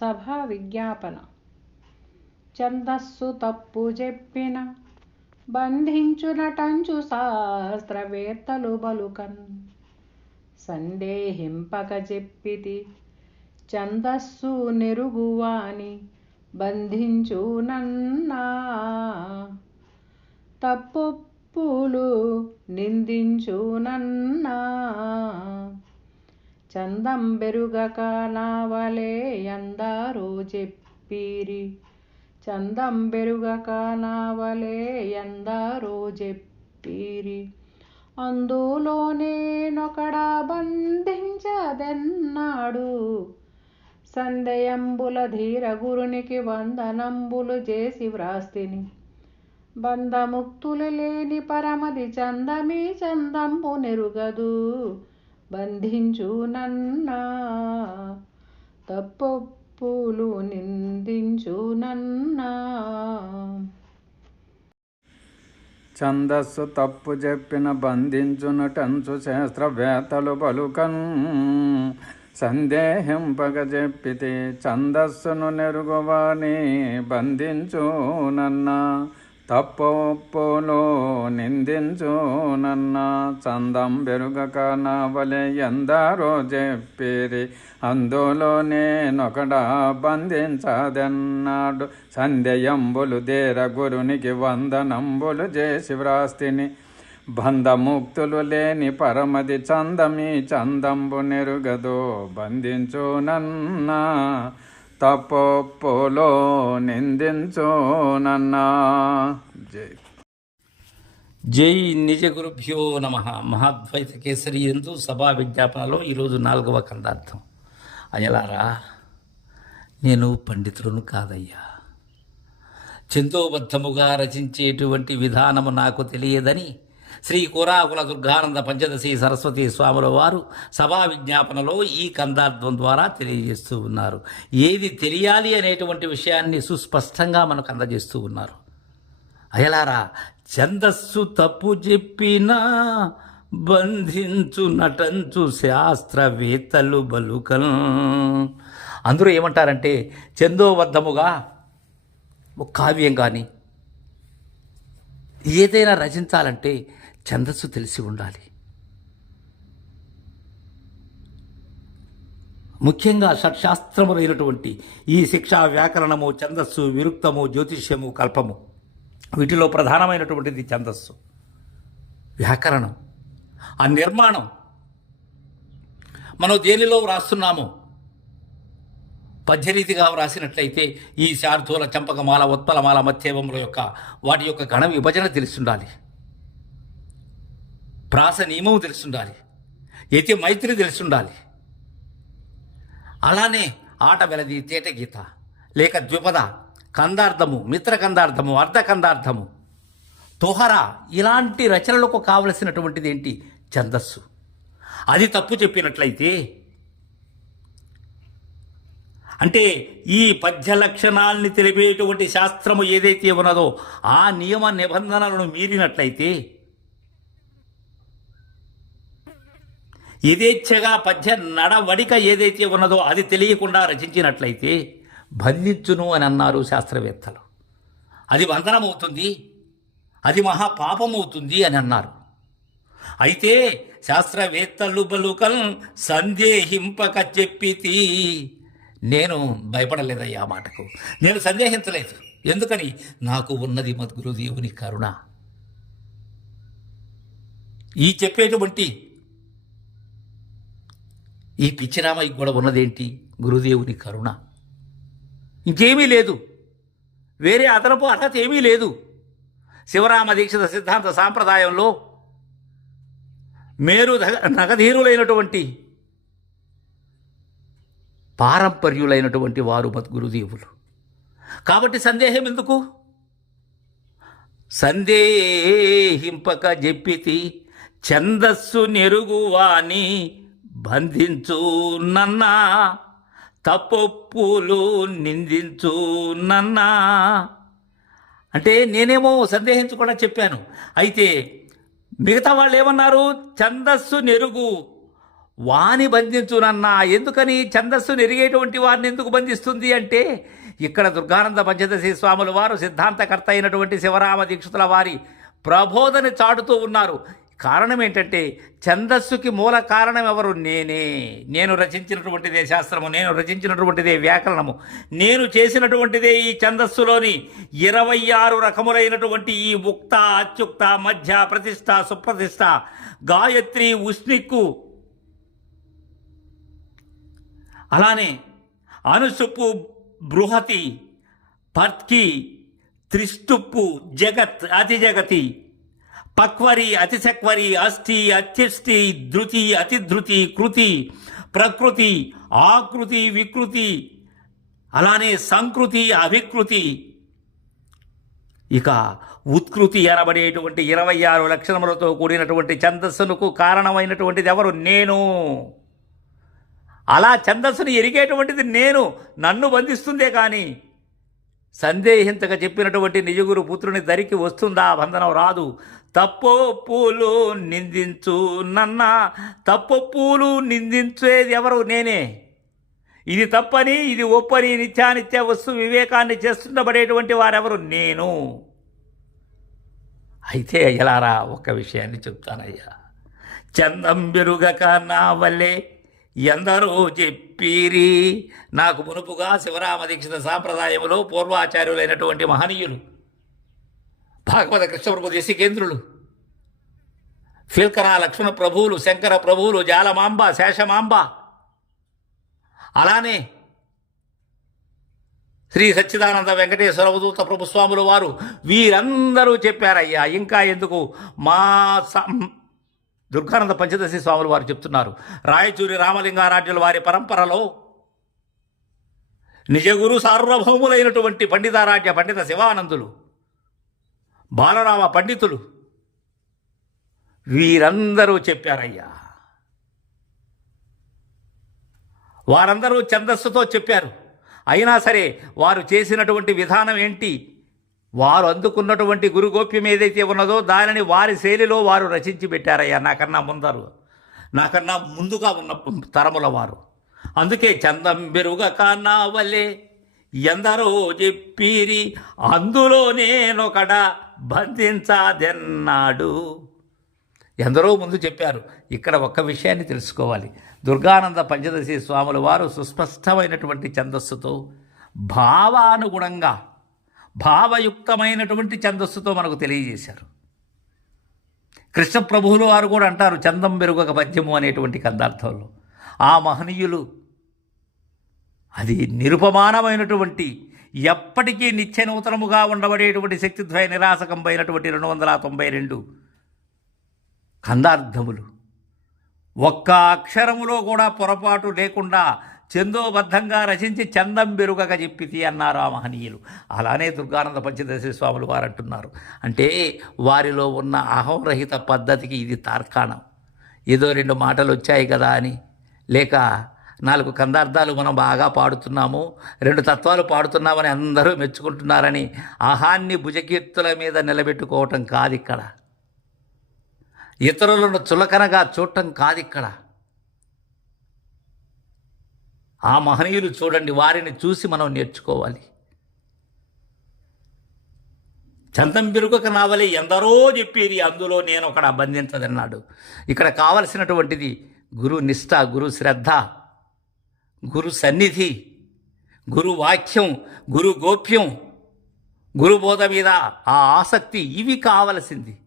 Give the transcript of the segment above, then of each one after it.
సభా విజ్ఞాపన. ఛందస్సు తప్పు చెప్పిన. బంధించునటంచు శాస్త్రవేత్తలు బలుకన్. సందేహింపక చెప్పితి. ఛందస్సు నెరుగువాని బంధించునన్నా తప్పులు నిందించునన్నా చందంబెరుగక నావలే ఎందారో చెప్పిరి. చందంబెరుగక నావలే ఎందారో చెప్పిరి. అందులో నేనొకడా బంధించదెన్నాడు. సందేయంబుల ధీర గురునికి వందనంబులు చేసి వ్రాస్తిని. బంధముక్తులు లేని పరమది చందమీ చందంబు నెరుగదు. బంధించునన్నా తప్పొప్పులు నిందించునన్నా ఛందస్సు తప్పు చెప్పిన బంధించునటంచు శాస్త్రవేత్తలు పలుకన్. సందేహింపగ చెప్పితే ఛందస్సును నెరుగువాని బంధించునన్నా తప్పొప్పులో నిందించునన్నా చందం బెరుగక నవలే ఎందరో చెప్పిరి. అందులో నేనొకడా బంధించదన్నాడు. సందేయంబులు దేర గురునికి వందనంబులు చేసి వ్రాస్తిని. బంధముక్తులు లేని పరమది చందమి చందంబు నెరుగదో బంధించునన్నా తప్పొప్పులో నిందించోనన్నా జై. జై నిజ గురుభ్యో నమ. మహాద్వైత కేసరి ఎందు సభా విజ్ఞాపనలో ఈరోజు నాలుగవ కందార్థం. అయ్యలారా నేను పండితులను కాదయ్యా. చందోబద్ధముగా రచించేటువంటి విధానము నాకు తెలియదని శ్రీ కురాకుల దుర్గానంద పంచదశి సరస్వతి స్వాముల వారు సభా విజ్ఞాపనలో ఈ కందార్థం ద్వారా తెలియజేస్తూ ఉన్నారు. ఏది తెలియాలి అనేటువంటి విషయాన్ని సుస్పష్టంగా మనకు అందజేస్తూ ఉన్నారు. అయలారా ఛందస్సు తప్పు చెప్పినా బంధించు నటంచు శాస్త్రవేత్తలు బలుకల్ అందరూ ఏమంటారంటే చందోబద్ధముగా ఒక కావ్యం కానీ ఏదైనా రచించాలంటే ఛందస్సు తెలిసి ఉండాలి. ముఖ్యంగా షట్శాస్త్రములైనటువంటి ఈ శిక్షా వ్యాకరణము ఛందస్సు విరుక్తము జ్యోతిష్యము కల్పము వీటిలో ప్రధానమైనటువంటిది ఛందస్సు. వ్యాకరణం. ఆ నిర్మాణం. మనం దేనిలో వ్రాస్తున్నాము పద్యరీతిగా వ్రాసినట్లయితే ఈ శార్థూల చంపకమాల ఉత్పలమాల మత్స్యవముల యొక్క వాటి యొక్క గణ విభజన తెలుసుండాలి. ప్రాస నియమం తెలుసుండాలి. యతి మైత్రి తెలుసుండాలి. అలానే ఆట వెలది తేట గీత లేక ద్విపద కందార్థము మిత్ర కందార్థము అర్ధ కందార్థము తోహర ఇలాంటి రచనలకు కావలసినటువంటిది ఏంటి ఛందస్సు. అది తప్పు చెప్పినట్లయితే అంటే ఈ పద్య లక్షణాల్ని తెలిపేటువంటి శాస్త్రము ఏదైతే ఉన్నదో ఆ నియమ నిబంధనలను మీరినట్లయితే యథేచ్ఛగా పద్య నడవడిక ఏదైతే ఉన్నదో అది తెలియకుండా రచించినట్లయితే బంధించును అని అన్నారు శాస్త్రవేత్తలు. అది బంధనమవుతుంది అది మహాపాపమవుతుంది అని అన్నారు. అయితే శాస్త్రవేత్తలు బలుకల్ సందేహింపక చెప్పితి నేను భయపడలేదయ్యా ఆ మాటకు. నేను సందేహించలేదు. ఎందుకని? నాకు ఉన్నది మద్గురుదేవుని కరుణ. ఈ చెప్పేటువంటి ఈ పిచ్చిరామయ్య కూడా ఉన్నదేంటి? గురుదేవుని కరుణ. ఇంకేమీ లేదు. వేరే అదనపు అర్హత ఏమీ లేదు. శివరామ దీక్షిత సిద్ధాంత సాంప్రదాయంలో మేరు నగధీరులైనటువంటి పారంపర్యులైనటువంటి వారు మత్ గురుదేవులు. కాబట్టి సందేహం ఎందుకు? సందేహింపక చెప్పితి ఛందస్సు నెరుగువాని బంధించు నన్నా తప్పొప్పులు నిందించు నన్నా. అంటే నేనేమో సందేహించకుండా చెప్పాను. అయితే మిగతా వాళ్ళు ఏమన్నారు ఛందస్సు నెరుగు వాని బంధించునన్నా ఎందుకని ఛందస్సు నెరిగేటువంటి వారిని ఎందుకు బంధిస్తుంది అంటే ఇక్కడ దుర్గానంద పంచదశి స్వాముల వారు సిద్ధాంతకర్త అయినటువంటి శివరామ దీక్షితుల వారి ప్రబోధని చాటుతూ ఉన్నారు. కారణం ఏంటంటే ఛందస్సుకి మూల కారణం ఎవరు? నేనే. నేను రచించినటువంటిదే శాస్త్రము నేను రచించినటువంటిదే వ్యాకరణము. నేను చేసినటువంటిదే ఈ ఛందస్సులోని ఇరవై ఆరు రకములైనటువంటి ఈ ఉక్త అత్యుక్త మధ్య ప్రతిష్ట సుప్రతిష్ట గాయత్రి ఉష్ణిక్కు అలానే అనుసుపు బృహతి పత్కి త్రిష్టుప్పు జగత్ అతి జగతి పక్వరి అతిశక్వరి అస్థి అత్యష్టి ధృతి అతిధృతి కృతి ప్రకృతి ఆకృతి వికృతి అలానే సంకృతి అభికృతి. ఇక ఉత్కృతి అనబడేటువంటి ఇరవై ఆరు లక్షణములతో కూడినటువంటి ఛందస్సునకు కారణమైనటువంటిది ఎవరు? నేను. అలా ఛందస్సును ఎరిగేటువంటిది నేను నన్ను బంధిస్తుందే కానీ సందేహించక చెప్పినటువంటి నిజగురు పుత్రుని దరికి వస్తుందా బంధనం రాదు. తప్పొప్పులు నిందించు నన్న తప్పొప్పులు నిందించేది ఎవరు? నేనే. ఇది తప్పని ఇది ఒప్పని నిత్యానిత్య వస్తు వివేకాన్ని చేస్తుండబడేటువంటి వారెవరు? నేను. అయితే ఎలారా ఒక్క విషయాన్ని చెప్తానయ్యా. చందం బెరుగక నా వల్లే ఎందరో చెప్పిరి. నాకు మునుపుగా శివరామ దీక్షిత సాంప్రదాయములో పూర్వాచార్యులైనటువంటి మహనీయులు భాగవత కృష్ణప్రభు కేంద్రులు ఫిల్కరా లక్ష్మణ ప్రభువులు శంకర ప్రభువులు జాలమాంబ శేషమాంబ అలానే శ్రీ సచ్చిదానంద వెంకటేశ్వర అవధూత ప్రభుస్వాములు వారు వీరందరూ చెప్పారయ్యా ఇంకా ఎందుకు మా సం- దుర్గానంద పంచదశి స్వాములు వారు చెప్తున్నారు. రాయచూరి రామలింగారాధ్యుల వారి పరంపరలో నిజగురు సార్వభౌములైనటువంటి పండితారాజ్య పండిత శివానందులు బాలరామ పండితులు వీరందరూ చెప్పారయ్యా. వారందరూ ఛందస్సుతో చెప్పారు. అయినా సరే వారు చేసినటువంటి విధానం ఏంటి? వారు అందుకున్నటువంటి గురుగోప్యం ఏదైతే ఉన్నదో దానిని వారి శైలిలో వారు రచించి పెట్టారయ్యా. నాకన్నా ముందరు నాకన్నా ముందుగా ఉన్న తరముల వారు. అందుకే చందం మెరుగ కానావలే ఎందరో చెప్పిరి అందులో నేనొకడ బంధించాదెన్నాడు. ఎందరో ముందు చెప్పారు. ఇక్కడ ఒక్క విషయాన్ని తెలుసుకోవాలి. దుర్గానంద పంచదశి స్వాముల వారు సుస్పష్టమైనటువంటి ఛందస్సుతో భావానుగుణంగా భావయుక్తమైనటువంటి ఛందస్సుతో మనకు తెలియజేశారు. కృష్ణప్రభువులు వారు కూడా అంటారు చందం మెరుగక పద్యము అనేటువంటి కందార్థంలో. ఆ మహనీయులు అది నిరుపమానమైనటువంటి ఎప్పటికీ నిత్యనూతనముగా ఉండబడేటువంటి శక్తిద్వయ నిరాసకంపైనటువంటి రెండు వందల తొంభై రెండు కందార్థములు. ఒక్క అక్షరములో కూడా పొరపాటు లేకుండా చందోబద్ధంగా రచించి చందం బెరుగక చెప్పితి అన్నారు ఆ మహనీయులు. అలానే దుర్గానంద పంచదశి స్వాములు వారు అంటున్నారు. అంటే వారిలో ఉన్న అహంరహిత పద్ధతికి ఇది తార్కాణం. ఏదో రెండు మాటలు వచ్చాయి కదా అని. లేక నాలుగు కందార్థాలు మనం బాగా పాడుతున్నాము రెండు తత్వాలు పాడుతున్నామని అందరూ మెచ్చుకుంటున్నారని అహాన్ని భుజకీర్తుల మీద నిలబెట్టుకోవటం కాదు ఇక్కడ ఇతరులను చులకనగా చూడటం కాదు ఇక్కడ ఆ మహనీయులు చూడండి వారిని చూసి మనం నేర్చుకోవాలి. చందం బిరుగక నావలి ఎందరో చెప్పేది అందులో నేను ఒకడ బంధించదన్నాడు ఇక్కడ కావలసినటువంటిది గురు నిష్ఠ గురు శ్రద్ధ గురు సన్నిధి గురు వాక్యం గురు గోప్యం గురు బోధ మీద ఆ ఆసక్తి ఇవి కావలసింది.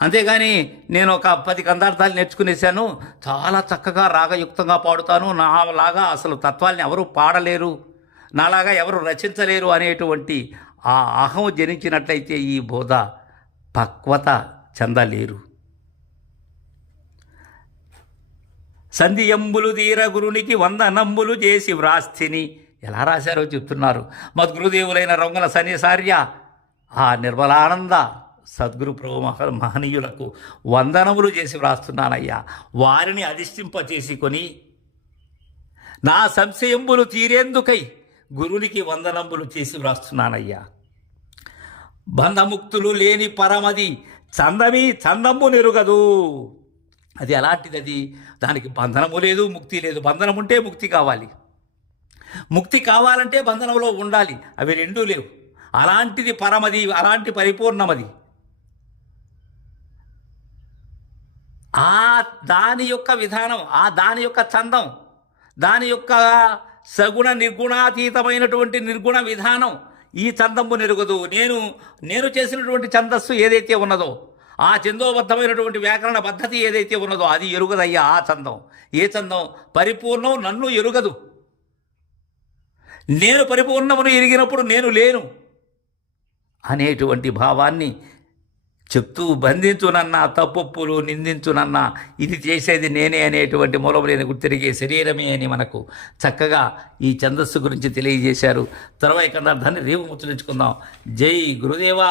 అంతేగాని నేను ఒక పది కందార్థాలు నేర్చుకునేసాను చాలా చక్కగా రాగయుక్తంగా పాడుతాను. నాలాగా అసలు తత్వాల్ని ఎవరు పాడలేరు. నాలాగా ఎవరు రచించలేరు అనేటువంటి ఆ అహం జనించినట్లయితే ఈ బోధ పక్వత చెందలేరు. సంధియంబులు తీర గురునికి వందనంబులు చేసి వ్రాస్తిని. ఎలా రాశారో చెప్తున్నారు. మద్గురుదేవులైన రంగుల సన్నిసార్య ఆ నిర్మలానంద సద్గురు ప్రభు మహ మహనీయులకు వందనములు చేసి వ్రాస్తున్నానయ్యా. వారిని అధిష్టింప కొని నా సంశయంబులు తీరేందుకై గురునికి వందనములు చేసి వ్రాస్తున్నానయ్యా. బంధముక్తులు లేని పరమది చందమి చందమ్ము నెరుగదు. అది ఎలాంటిది అది దానికి బంధనము లేదు ముక్తి లేదు. బంధనం ఉంటే ముక్తి కావాలి. ముక్తి కావాలంటే బంధనంలో ఉండాలి. అవి రెండూ లేవు. అలాంటిది పరమది అలాంటి పరిపూర్ణమది. ఆ దాని యొక్క విధానం ఆ దాని యొక్క చందం దాని యొక్క సగుణ నిర్గుణాతీతమైనటువంటి నిర్గుణ విధానం ఈ చందంబు నెరుగదు. నేను నేను చేసినటువంటి ఛందస్సు ఏదైతే ఉన్నదో ఆ చందోబద్ధమైనటువంటి వ్యాకరణ పద్ధతి ఏదైతే ఉన్నదో అది ఎరుగదయ్యా ఆ చందం. ఏ చందం? పరిపూర్ణం నన్ను ఎరుగదు. నేను పరిపూర్ణమును ఎరిగినప్పుడు నేను లేను అనేటువంటి భావాన్ని చెప్తూ బంధించునన్నా తప్పొప్పులు నిందించునన్నా ఇది చేసేది నేనే అనేటువంటి మూలం లేని గుర్తిరిగే శరీరమే అని మనకు చక్కగా ఈ ఛందస్సు గురించి తెలియజేశారు. తర్వాత కదార్థాన్ని రేపు ముచ్చరించుకుందాం జై గురుదేవా!